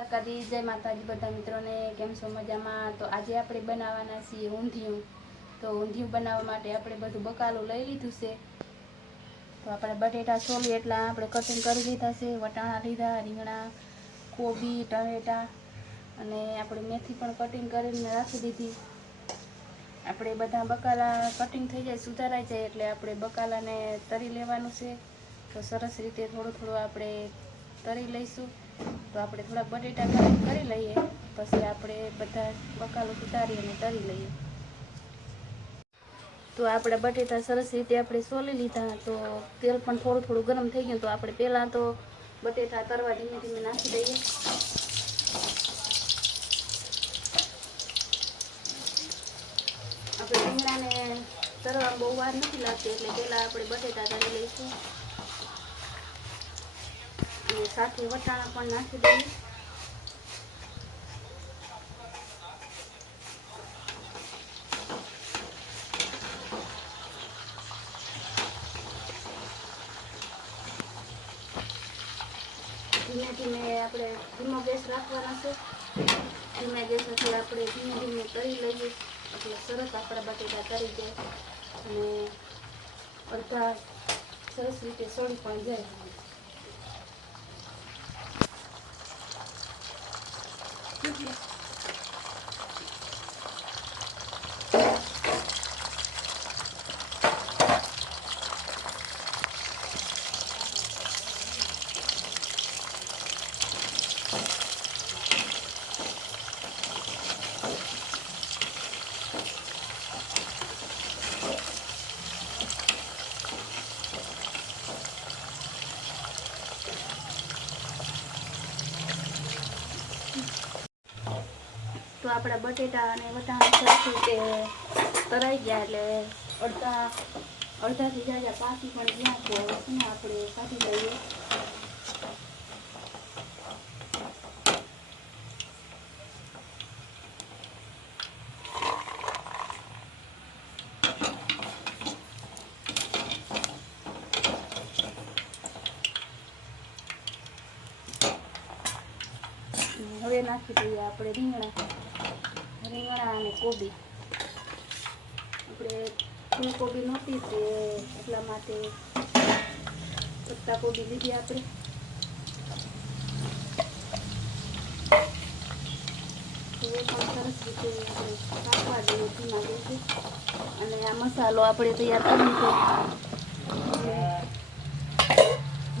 દ્વારકાધીશ, જય માતાજી બધા મિત્રોને. કેમ છો? મજામાં? તો આજે આપણે બનાવવાના છીએ ઊંધિયું. તો ઊંધિયું બનાવવા માટે આપણે બધું બકાલું લઈ લીધું છે. તો આપણે બટેટા છોલી એટલા આપણે કટિંગ કરી લીધા છે. વટાણા લીધા, રીંગણા, કોબી, ટમેટા અને આપણે મેથી પણ કટિંગ કરીને રાખી દીધી. આપણે બધા બકાલા કટિંગ થઈ જાય, સુધારાઈ જાય એટલે આપણે બકાલાને તરી લેવાનું છે. તો સરસ રીતે થોડું થોડું આપણે તરી લઈશું. તો આપણે થોડાક બટેટા કરી લઈએ, પછી આપણે બધા બકાલું સુધારી અને તરી લઈએ. તો આપણા બટેટા સરસ રીતે આપણે સોલી લીધા. તો તેલ પણ થોડું થોડું ગરમ થઈ ગયું. તો આપણે પહેલાં તો બટેટા તરવા ધીમે ધીમે નાખી દઈએ. આપણે રીંગણાને તરવા બહુ વાર નથી લાગતી, એટલે પહેલાં આપણે બટેટા તરી લઈશું અને સાથે વટાણા પણ નાખી દઈએ. ધીમે ધીમે આપણે ધીમો ગેસ રાખવાનો છે. ધીમે ગેસથી આપણે ધીમે ધીમે તરી લઈએ એટલે સરસ આપણા બટેટા તરી જાય અને અડધા સરસ રીતે સળી પણ જાય. તો આપણા બટેટા અને વટાણા સરસ રીતે તરાઈ ગયા એટલે અડધાથી જાજા પાકી પણ ગયા. તો એને આપણે કાઢી લઈએ. હવે નાખી દઈએ આપણે રીંગણા અને કોબી. આપણે ફૂલકોબી નહોતી તે એટલા માટે પત્તા કોબી લીધી આપણે. તો એ પણ સરસ રીતે આપણે કાપવા દઈએ ધીમા ગેસે. અને આ મસાલો આપણે તૈયાર કરી લીધો.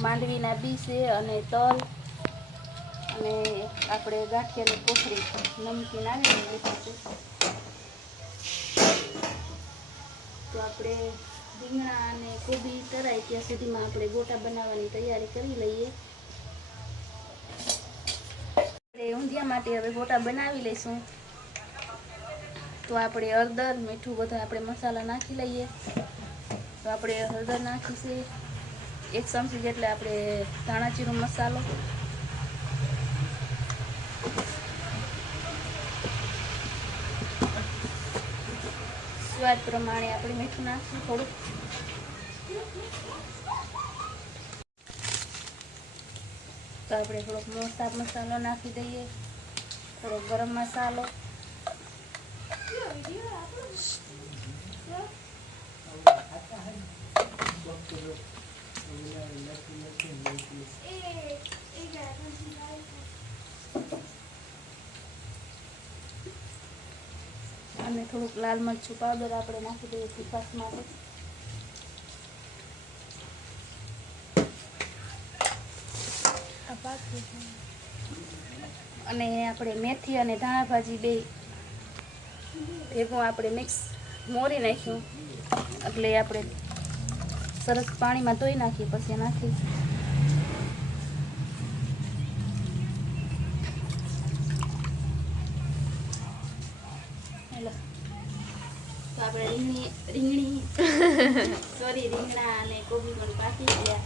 માંડવીના બી છે અને તલ અને આપણે ગાંઠિયાની કોથળી નમકીન આવી લીધું છે. તો આપણે રીંગણા અને કોબી તરાય ત્યાં સુધીમાં આપણે ગોટા બનાવવાની તૈયારી કરી લઈએ. ઊંધિયા માટે હવે ગોટા બનાવી લઈશું. તો આપણે હળદર, મીઠું બધા આપણે મસાલા નાખી લઈએ. તો આપણે હળદર નાખીશું 1 ચમચી જેટલે, આપણે ધાણા જીરું મસાલો, સ્વાદ પ્રમાણે આપણે મીઠું નાખીશું થોડુંક. તો આપણે થોડોક મોસાબ મસાલો નાખી દઈએ, થોડો ગરમ મસાલો, અને થોડુંક લાલ મરચું પાવડર આપણે નાખી દઈએ તીખાશ માટે. અને આપણે મેથી અને ધાણા ભાજી બે ભેગું આપણે મિક્સ મોરી નાખ્યું એટલે આપણે સરસ પાણીમાં ધોઈ નાખીએ પછી નાખી. તો આપણે રીંગણા અને કોબી પણ પાકી ગયા,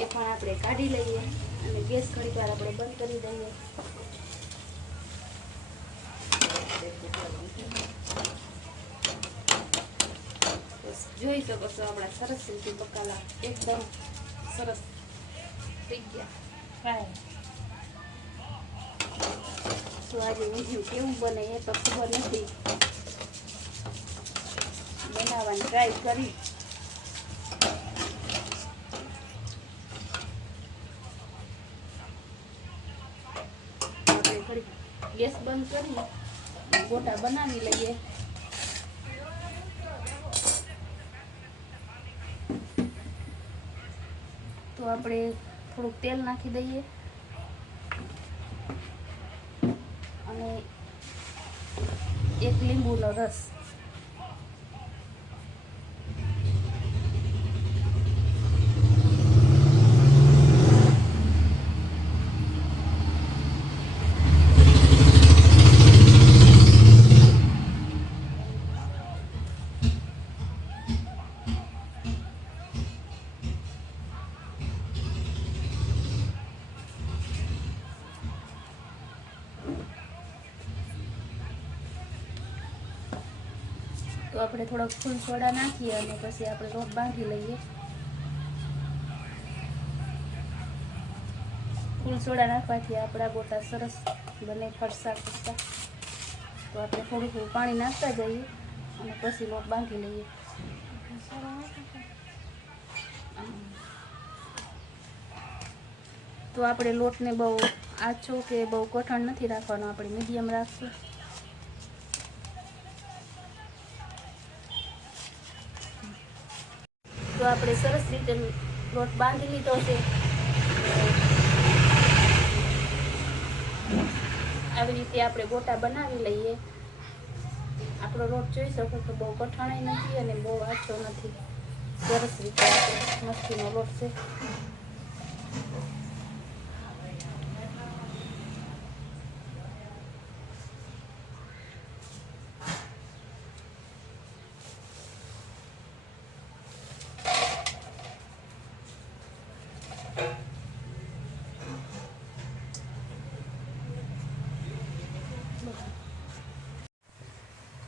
એ પણ આપણે કાઢી લઈએ અને ગેસ ઘડીક વાર આપણે બંધ કરી દઈએ. જોઈ શકો છો આપણા સરસ રીતે બકાલા એકદમ સરસ થઈ ગયા. તો આજે ઊંધિયું કેવું બને એ તો ખબર નથી, બનાવવાની ટ્રાય કરી. આપણે થોડી ગેસ બંધ કરી ગોટા બનાવી લઈએ. તો આપણે થોડુંક તેલ નાખી દઈએ અને એક લીંબુનો રસ. તો આપણે થોડોક ફૂલ સોડા નાખીએ અને પછી આપણે લોટ બાંધી લઈએ. ફૂલ સોડા નાખવાથી આપણા ગોટા સરસ બને, ફરસા ફરસા. તો આપણે થોડું થોડું પાણી નાખતા જઈએ અને પછી લોટ બાંધી લઈએ. તો આપણે લોટને બહુ આછો કે બહુ કઠણ નથી રાખવાનો, આપણે મીડિયમ રાખશું. તો આપણે સરસ રીતે લોટ બાંધી લીધો છે. આવી રીતે આપણે ગોટા બનાવી લઈએ. આપણો લોટ જોઈ શકો તો બહુ કઠણાઈ નથી અને બહુ આછો નથી. સરસ રીતે આપણે મસ્તીનો લોટ છે.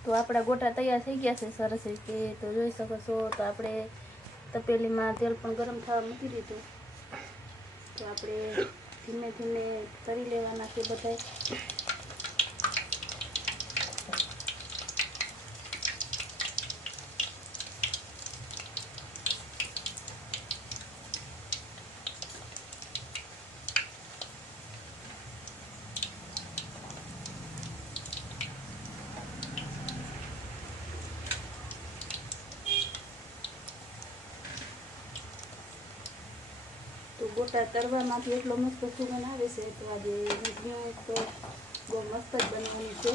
તો આપણા ગોટા તૈયાર થઈ ગયા છે સરસ રીતે. તો જોઈ શકો છો. તો આપણે તપેલીમાં તેલ પણ ગરમ થવા મૂકી દીધું. તો આપણે ધીમે ધીમે તળી લેવાના છે બધાય. તો ગોટા તળવામાંથી એટલો મસ્ત સુગંધ આવે છે. તો આજે ઊંધિયું તો બહુ મસ્ત જ બનવાનું છે.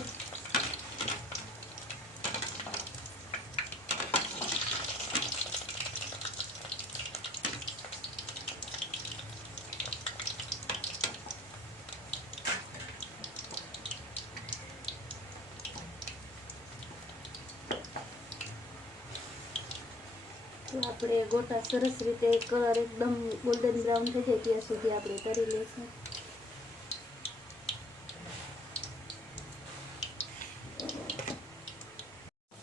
તો આપણે ગોટા સરસ રીતે કલર એકદમ ગોલ્ડન બ્રાઉન થઈ જાય ત્યાં સુધી આપણે તળી લઈશું.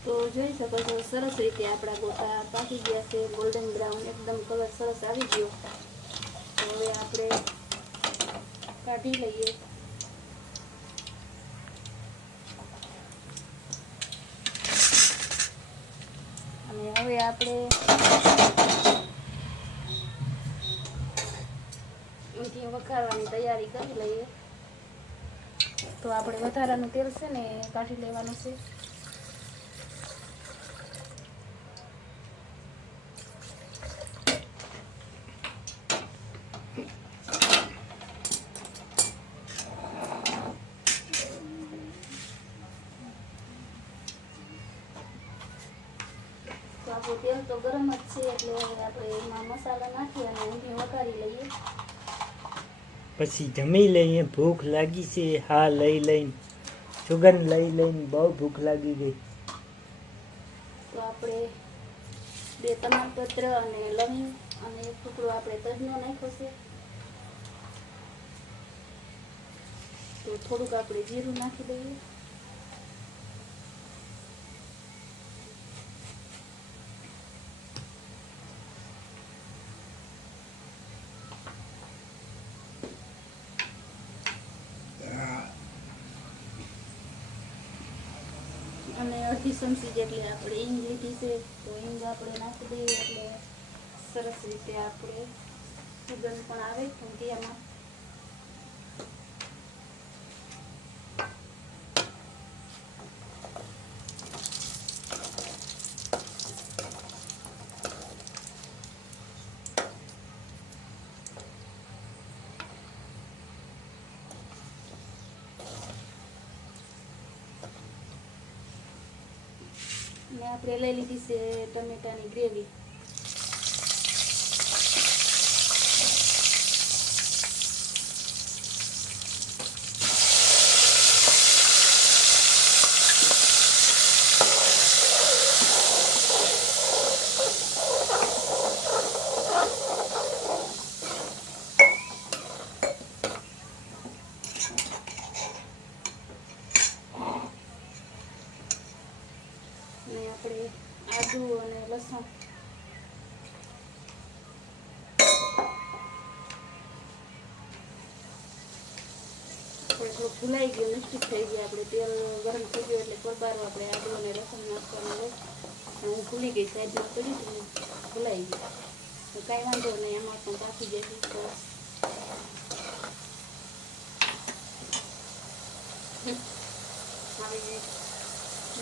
તો જોઈ શકો છો સરસ રીતે આપણા ગોટા પાકી ગયા છે. ગોલ્ડન બ્રાઉન એકદમ કલર સરસ આવી ગયો. તો હવે આપણે કાઢી લઈએ. અને હવે આપણે ઊંધિયું વઘારવાની તૈયારી કરી લઈએ. તો આપણે વધારાનું તેલ છે ને કાઢી લેવાનું છે. તો આપણું તેલ તો ગરમ જ છે એટલે હવે આપણે એમાં મસાલા નાખી અને ઊંધિયું વઘારી લઈએ. પછી જમી લઈએ. ભૂખ લાગી છે. હા લઈ લઈને સુગંધ લઈ લઈને બહુ ભૂખ લાગી ગઈ. તો આપણે 2 તમાલપત્ર અને લવિંગ અને એક ટુકડો આપણે તજનો નાખ્યો છે. તો થોડુંક આપણે જીરું નાખી દઈએ. અડધી ચમચી જેટલી આપણે હિંગ લીધી છે. તો હિંગ આપણે નાખી દઈએ એટલે સરસ રીતે આપણે સુગંધ પણ આવે ઊંધિયામાં. ને આપણે લઈ લીધી છે ટમેટાની ગ્રેવી. ને આપણે આદુ અને લસણ થોડું ભૂલાઈ ગયું, મિસ્ટેક થઈ ગઈ. આપણે તેલ ગરમ થઈ ગયું એટલે પરબારો આપણે આદુ અને લસણ નાખવાનું હોય. હું ભૂલી ગઈ, સાઈડમાં પડી હતી ને ભૂલાઈ ગઈ. તો કાંઈ વાંધો નહીં, એમાં પણ પાકી જશે સરસ. હવે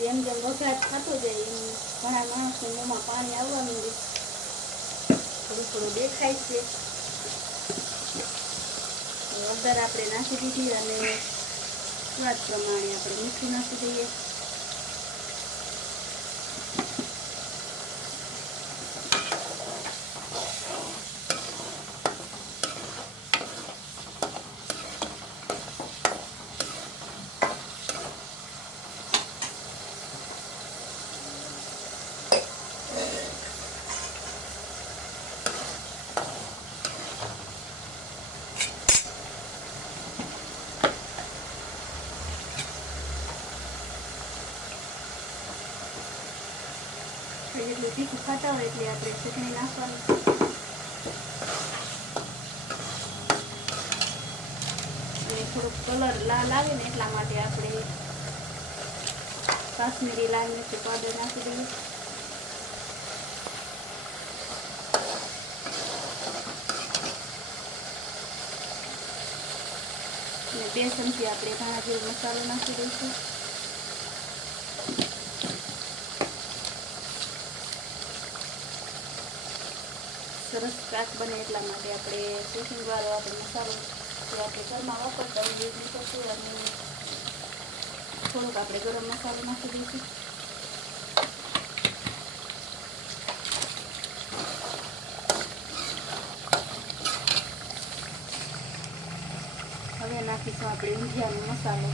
જેમ જેમ વઘાર થતો જાય એમ ઘણા માણસને મોંમાં પાણી આવવા માંડે, થોડું થોડું દેખાય છે. હળદર આપણે નાખી દીધી અને સ્વાદ પ્રમાણે આપણે મીઠું નાખી દઈએ. જેટલું તીખું ખાતા હોય એટલે આપણે ચટણી નાખવાની. અને થોડોક કલર લાલ આવે ને એટલા માટે આપણે કાશ્મીરી લાલ મિરચી પાવડર નાખી દઈએ. અને 2 ચમચી આપણે ધાણા જેવો મસાલો નાખી દઈશું. સરસ શાક બને એટલા માટે આપણે શેકિંગ વાળો આપણે મસાલો જે આપણે ઘરમાં વાપરતા હોઈએ એ કરશું. અને થોડોક આપણે ગરમ મસાલો નાખી દઈશું. હવે નાખીશું આપણે ઊંધિયાનો મસાલો.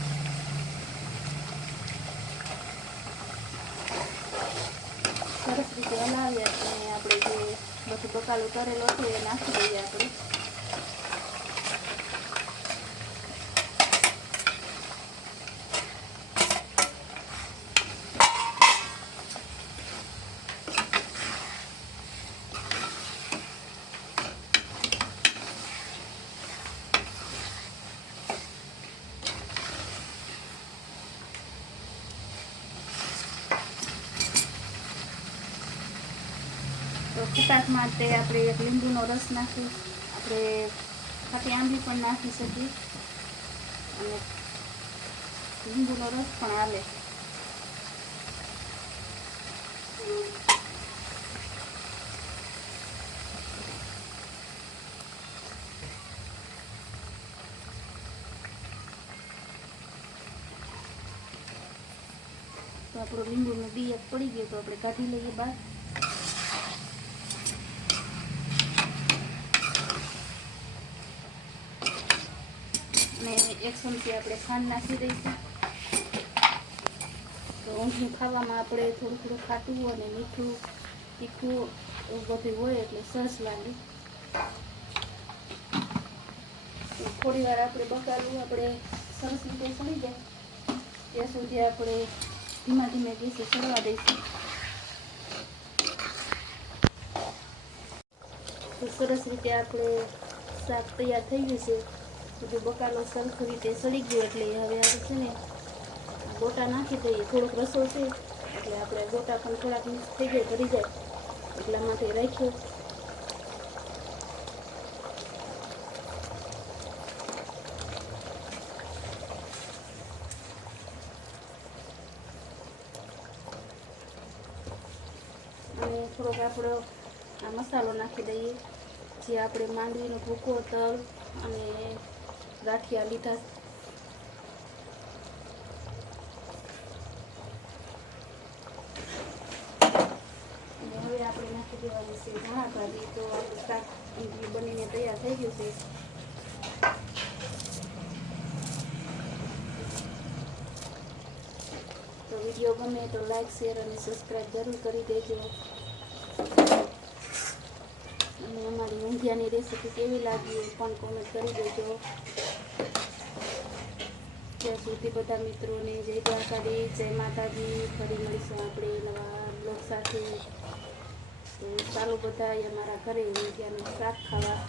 સરસ રીતે હલાવી અને આપણે જે બધું બકાલું કરેલો છે એ નાખી દઈએ આપણે. તો ખટાશ માટે આપણે એક લીંબુનો રસ નાખી, આપણે ખાટી આંબલી પણ નાખી શકીએ અને લીંબુનો રસ પણ હાલે. તો આપણો લીંબુનો બી એક પડી ગયો તો આપણે કાઢી લઈએ બહાર. અને 1 ચમચી આપણે ખાંડ નાખી દઈશું. તો ઊંધિયું ખાવામાં આપણે થોડું થોડું ખાટું અને મીઠું તીખું એવું બધું હોય એટલે સરસ લાગે. થોડી વાર આપણે બકાલું આપણે સરસ રીતે સળી જાય ત્યાં સુધી આપણે ધીમા ધીમે ગેસે ચડવા દઈશું. તો સરસ રીતે આપણે શાક તૈયાર થઈ ગયું છે. બધું બકાલો સરખી રીતે સળી ગયો એટલે હવે આપણે છે ને ગોટા નાખી દઈએ. થોડોક રસો છે એટલે આપણે ગોટા પણ થોડાક મિક્સ થઈ જાય ભરી જાય એટલા માટે રાખ્યું. અને થોડોક આપણો આ મસાલો નાખી દઈએ, જે આપણે માંડવીનો ભૂકો, તલ અને ગાંઠિયા લીધા. અને હવે આપણે નાખી દેવાની છે ધાણા ભાજી. તો આપણું શાક ઊંધિયું બનીને તૈયાર થઈ ગયું છે. તો વિડીયો ગમે તો લાઈક, શેર અને સબસ્ક્રાઈબ જરૂર કરી દેજો. અને અમારી ઊંધિયાની રેસીપી કેવી લાગી એ પણ કોમેન્ટ કરી દેજો. ત્યાં સુધી બધા મિત્રોને જય દ્વારકાધીશ, જય માતાજી. ફરી મળીશું આપણે નવા બ્લોગ સાથે. તો ચાલો બધા અમારા ઘરે ઊંધિયાનું શાક ખાવા.